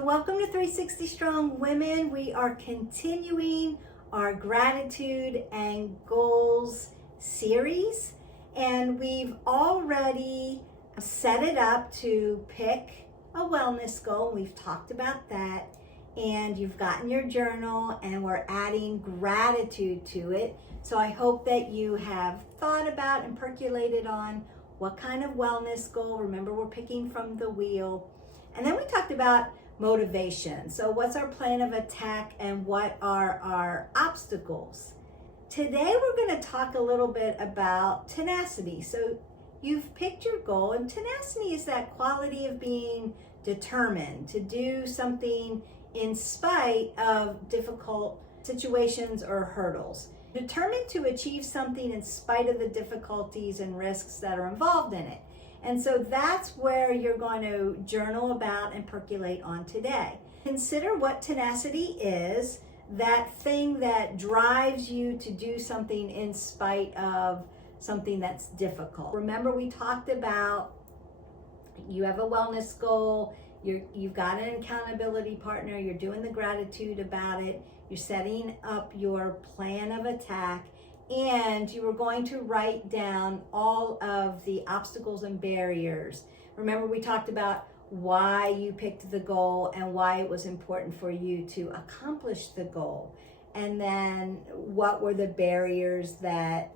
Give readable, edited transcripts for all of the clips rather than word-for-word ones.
So welcome to 360 Strong Women. We are continuing our gratitude and goals series, and we've already set it up to pick a wellness goal. We've talked about that, and you've gotten your journal, and we're adding gratitude to it. So I hope that you have thought about and percolated on what kind of wellness goal. Remember, we're picking from the wheel. And then we talked about motivation. So what's our plan of attack and what are our obstacles? Today we're going to talk a little bit about tenacity. So you've picked your goal, and tenacity is that quality of being determined to do something in spite of difficult situations or hurdles. Determined to achieve something in spite of the difficulties and risks that are involved in it. And so that's where you're going to journal about and percolate on today. Consider what tenacity is, that thing that drives you to do something in spite of something that's difficult. Remember, we talked about you have a wellness goal, you've got an accountability partner, you're doing the gratitude about it, you're setting up your plan of attack, and you were going to write down all of the obstacles and barriers. Remember, we talked about why you picked the goal and why it was important for you to accomplish the goal. And then what were the barriers that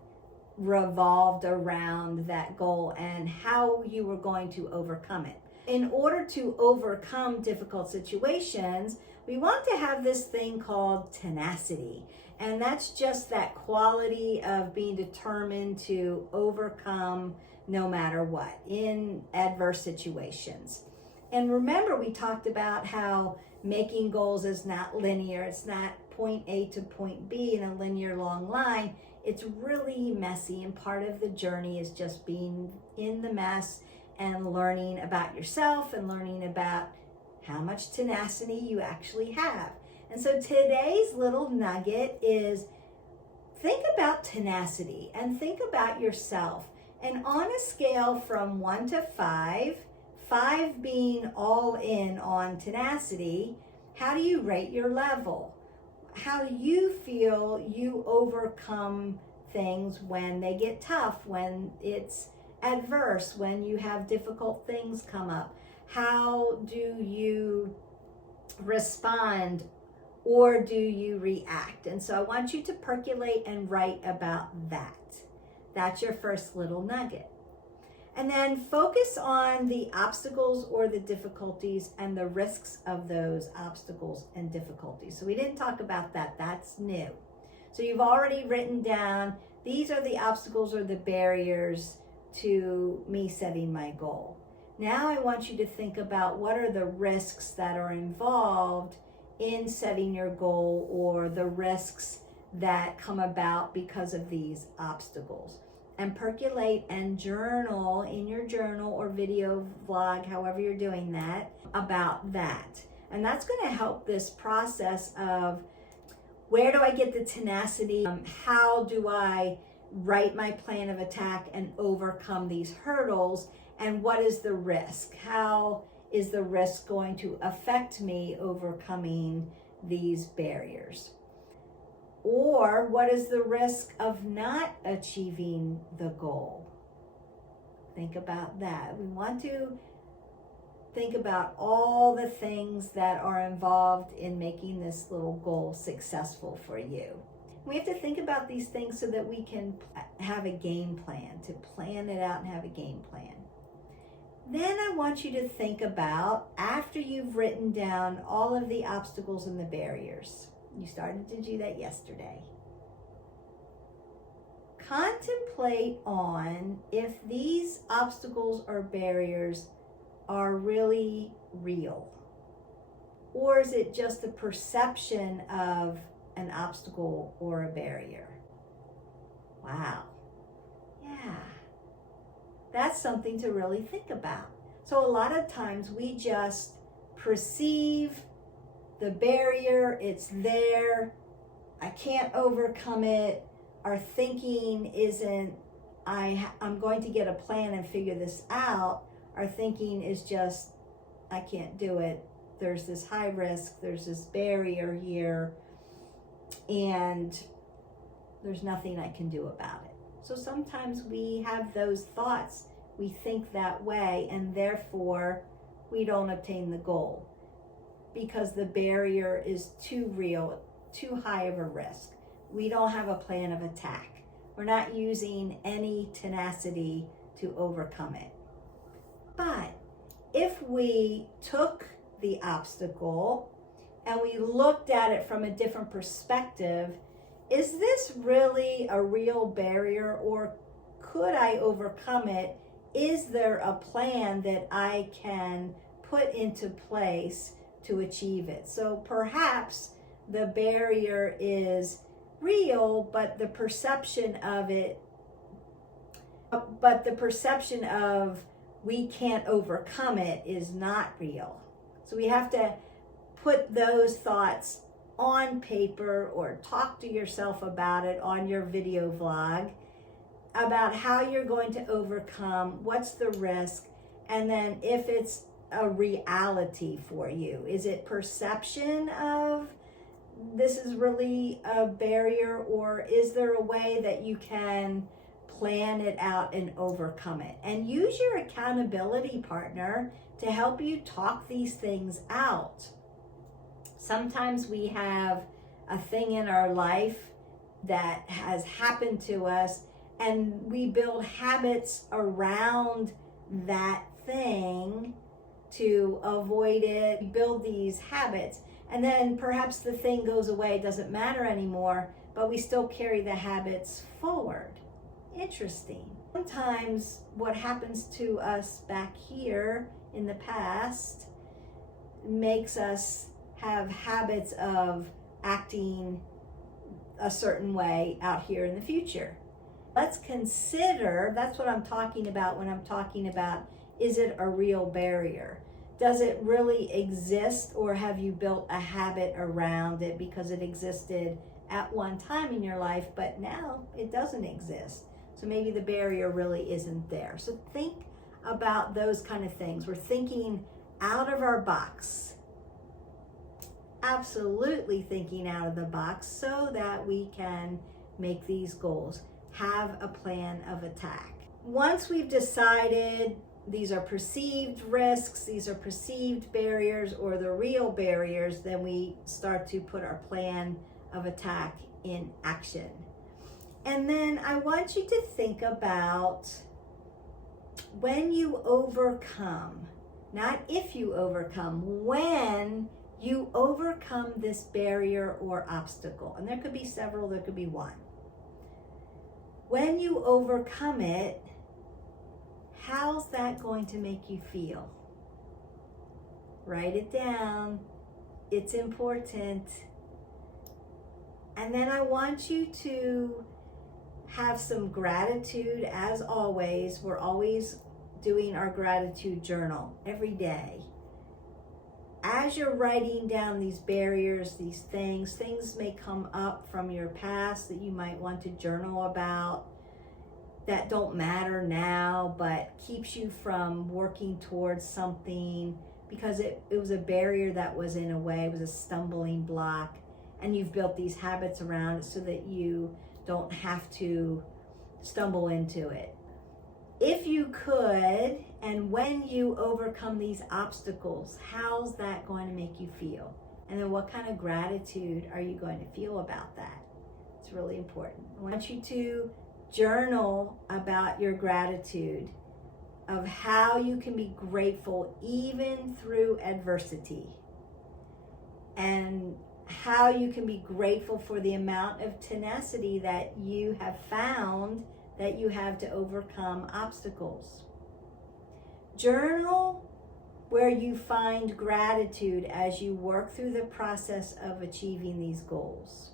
revolved around that goal and how you were going to overcome it. In order to overcome difficult situations, we want to have this thing called tenacity. And that's just that quality of being determined to overcome no matter what in adverse situations. And remember, we talked about how making goals is not linear. It's not point A to point B in a linear long line. It's really messy, and part of the journey is just being in the mess and learning about yourself and learning about how much tenacity you actually have. And so today's little nugget is think about tenacity and think about yourself. And on a scale from 1 to 5, 5 being all in on tenacity, how do you rate your level? How do you feel you overcome things when they get tough, when it's adverse, when you have difficult things come up? How do you respond, or do you react? And so I want you to percolate and write about that. That's your first little nugget. And then focus on the obstacles or the difficulties and the risks of those obstacles and difficulties. So we didn't talk about that. That's new. So you've already written down, these are the obstacles or the barriers to me setting my goal. Now I want you to think about what are the risks that are involved in setting your goal, or the risks that come about because of these obstacles. And percolate and journal in your journal or video vlog, however you're doing that, about that. And that's going to help this process of where do I get the tenacity? How do I write my plan of attack and overcome these hurdles? And what is the risk? How is the risk going to affect me overcoming these barriers? Or what is the risk of not achieving the goal? Think about that. We want to think about all the things that are involved in making this little goal successful for you. We have to think about these things so that we can have a game plan, to plan it out and have a game plan. Then I want you to think about, after you've written down all of the obstacles and the barriers, you started to do that yesterday, contemplate on if these obstacles or barriers are really real, or is it just the perception of an obstacle or a barrier? Wow. Yeah. That's something to really think about. So a lot of times we just perceive the barrier, it's there, I can't overcome it. Our thinking isn't, I'm going to get a plan and figure this out. Our thinking is just, I can't do it, there's this high risk, there's this barrier here, and there's nothing I can do about it. So sometimes we have those thoughts, we think that way, and therefore we don't obtain the goal because the barrier is too real, too high of a risk. We don't have a plan of attack. We're not using any tenacity to overcome it. But if we took the obstacle and we looked at it from a different perspective, is this really a real barrier, or could I overcome it? Is there a plan that I can put into place to achieve it? So perhaps the barrier is real, but the perception of we can't overcome it is not real. So we have to put those thoughts on paper or talk to yourself about it on your video vlog about how you're going to overcome, what's the risk, and then if it's a reality for you. Is it perception of this is really a barrier, or is there a way that you can plan it out and overcome it? And use your accountability partner to help you talk these things out. Sometimes we have a thing in our life that has happened to us, and we build habits around that thing to avoid it. We build these habits, and then perhaps the thing goes away, doesn't matter anymore, but we still carry the habits forward. Interesting. Sometimes what happens to us back here in the past makes us have habits of acting a certain way out here in the future. Let's consider, that's what I'm talking about when I'm talking about, is it a real barrier? Does it really exist, or have you built a habit around it because it existed at one time in your life, but now it doesn't exist? So maybe the barrier really isn't there. So think about those kind of things. We're thinking out of our box. Absolutely thinking out of the box so that we can make these goals. Have a plan of attack. Once we've decided these are perceived risks, these are perceived barriers, or the real barriers, then we start to put our plan of attack in action. And then I want you to think about when you overcome, not if you overcome, when you overcome this barrier or obstacle. And there could be several, there could be one. When you overcome it, how's that going to make you feel? Write it down. It's important. And then I want you to have some gratitude. As always, we're always doing our gratitude journal every day. As you're writing down these barriers, these things may come up from your past that you might want to journal about, that don't matter now, but keeps you from working towards something because it was a barrier that was in a way, it was a stumbling block, and you've built these habits around it so that you don't have to stumble into it. If you could, and when you overcome these obstacles, how's that going to make you feel? And then what kind of gratitude are you going to feel about that? It's really important. I want you to journal about your gratitude, of how you can be grateful even through adversity, and how you can be grateful for the amount of tenacity that you have found that you have to overcome obstacles. Journal where you find gratitude as you work through the process of achieving these goals.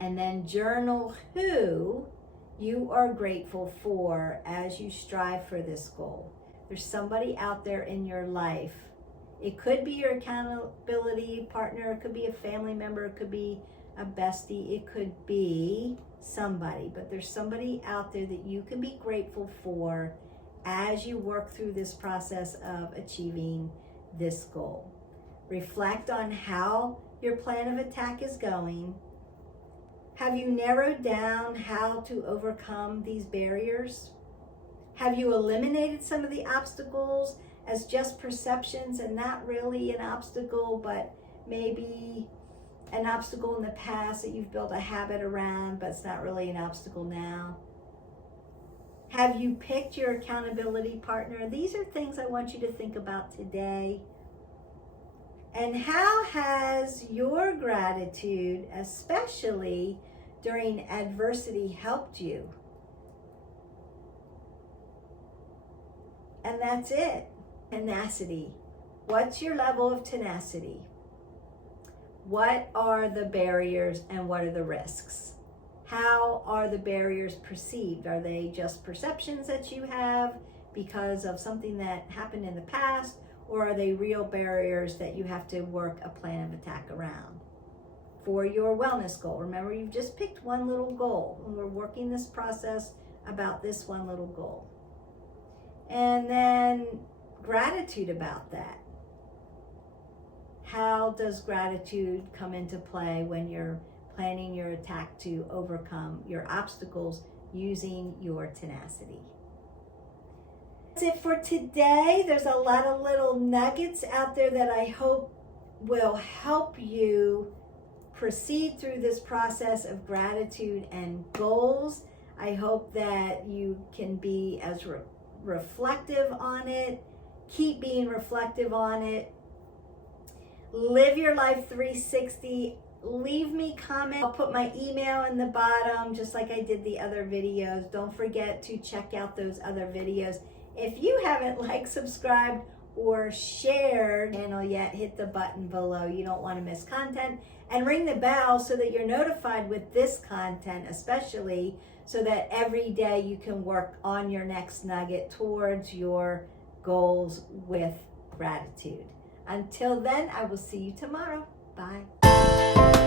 And then journal who you are grateful for as you strive for this goal. There's somebody out there in your life. It could be your accountability partner, it could be a family member, it could be a bestie, it could be somebody, but there's somebody out there that you can be grateful for as you work through this process of achieving this goal. Reflect on how your plan of attack is going. Have you narrowed down how to overcome these barriers? Have you eliminated some of the obstacles as just perceptions and not really an obstacle, but maybe an obstacle in the past that you've built a habit around, but it's not really an obstacle now? Have you picked your accountability partner? These are things I want you to think about today. And how has your gratitude, especially during adversity, helped you? And that's it. Tenacity. What's your level of tenacity? What are the barriers and what are the risks? How are the barriers perceived? Are they just perceptions that you have because of something that happened in the past? Or are they real barriers that you have to work a plan of attack around? For your wellness goal, remember you've just picked one little goal and we're working this process about this one little goal. And then gratitude about that. How does gratitude come into play when you're planning your attack to overcome your obstacles using your tenacity? That's it for today. There's a lot of little nuggets out there that I hope will help you proceed through this process of gratitude and goals. I hope that you can be as reflective on it. Keep being reflective on it. Live your life 360. Leave me comments. I'll put my email in the bottom just like I did the other videos. Don't forget to check out those other videos. If you haven't liked, subscribed, or shared the channel yet, hit the button below. You don't want to miss content. And ring the bell so that you're notified with this content, especially so that every day you can work on your next nugget towards your goals with gratitude. Until then, I will see you tomorrow. Bye.